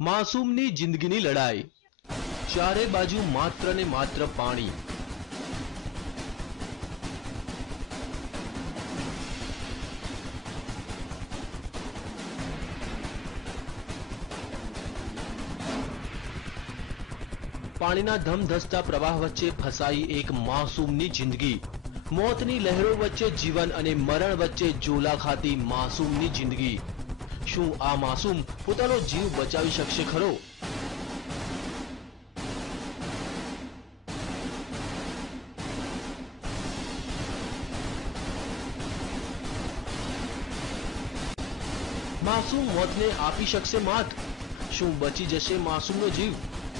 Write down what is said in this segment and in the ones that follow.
માસૂમની જિંદગીની લડાઈ, ચારે બાજુ માત્ર ને માત્ર પાણી। પાણીના ધમધસતા પ્રવાહ વચ્ચે ફસાઈ એક માસૂમની જિંદગી। મોતની લહેરો વચ્ચે જીવન અને મરણ વચ્ચે ઝોલા ખાતી માસૂમની જિંદગી। શું આ માસૂમ પોતાનો જીવ બચાવી શકશે ખરો? માસૂમ મોતને આપી શકશે માત? શું બચી જશે માસૂમનો જીવ?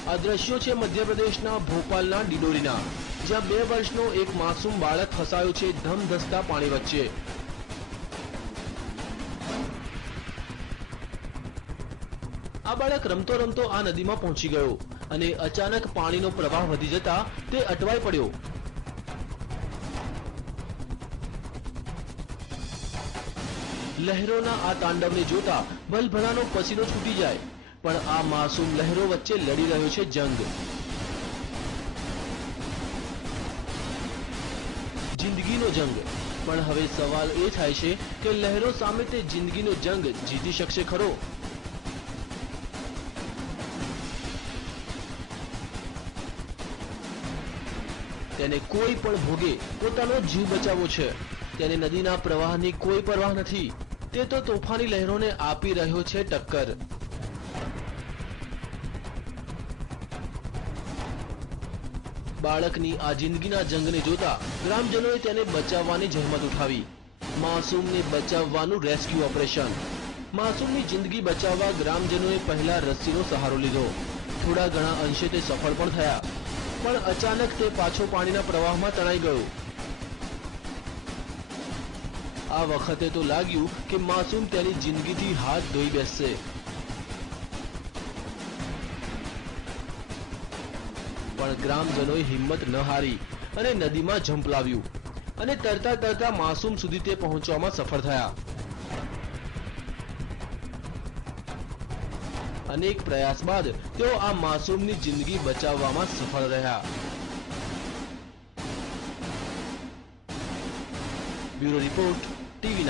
આ દ્રશ્યો છે મધ્યપ્રદેશના ભોપાલના ડિંડોરીના, જ્યાં 2 વર્ષનો એક માસૂમ બાળક ફસાયો છે ધમધસતા પાણી વચ્ચે। આ બાળક રમતો રમતો આ નદીમાં પહોંચી ગયો અને અચાનક પાણીનો પ્રવાહ વધી જતા તે અટવાઈ પડ્યો। લહેરોના આ તાંડવને જોતા ભલભલાનો પસીનો છૂટી જાય, પણ આ માસૂમ લહેરો વચ્ચે લડી રહ્યો છે જંગ। જિંદગીનો જંગ। પણ હવે સવાલ એ થાય છે કે લહેરો સામે તે જિંદગીનો જંગ જીતી શકશે ખરો? તેને કોઈ પણ ભોગે પોતાનો જીવ બચાવવો છે। તેને નદીના પ્રવાહની કોઈ પરવાહ નથી। તે તો તોફાની લહેરોને આપી રહ્યો છે ટક્કર। બાળકની આ જિંદગીના જંગને જોતા ગ્રામજનોએ તેને બચાવવાની જહેમત ઉઠાવી। માસૂમને બચાવવાનું રેસ્ક્યુ ઓપરેશન। માસૂમની જિંદગી બચાવવા ગ્રામજનોએ પહેલા રસ્સીનો સહારો લીધો। થોડા ઘણા અંશે તે સફળ પણ થયા, પણ અચાનક તે પાછો પાણીના પ્રવાહમાં તણાઈ ગયો। આ વખતે તો લાગ્યું કે માસૂમ તેની જિંદગીથી હાથ ધોઈ બેસશે। પણ ગ્રામજનોએ હિંમત ન હારી અને નદીમાં ઝંપલાવ્યું અને તરતા તરતા માસૂમ સુધી તે પહોંચવામાં સફળ થયા। અનેક પ્રયાસ બાદ તેઓ આ માસૂમની જિંદગી બચાવવામાં સફળ રહ્યા। Bureau report, TV9।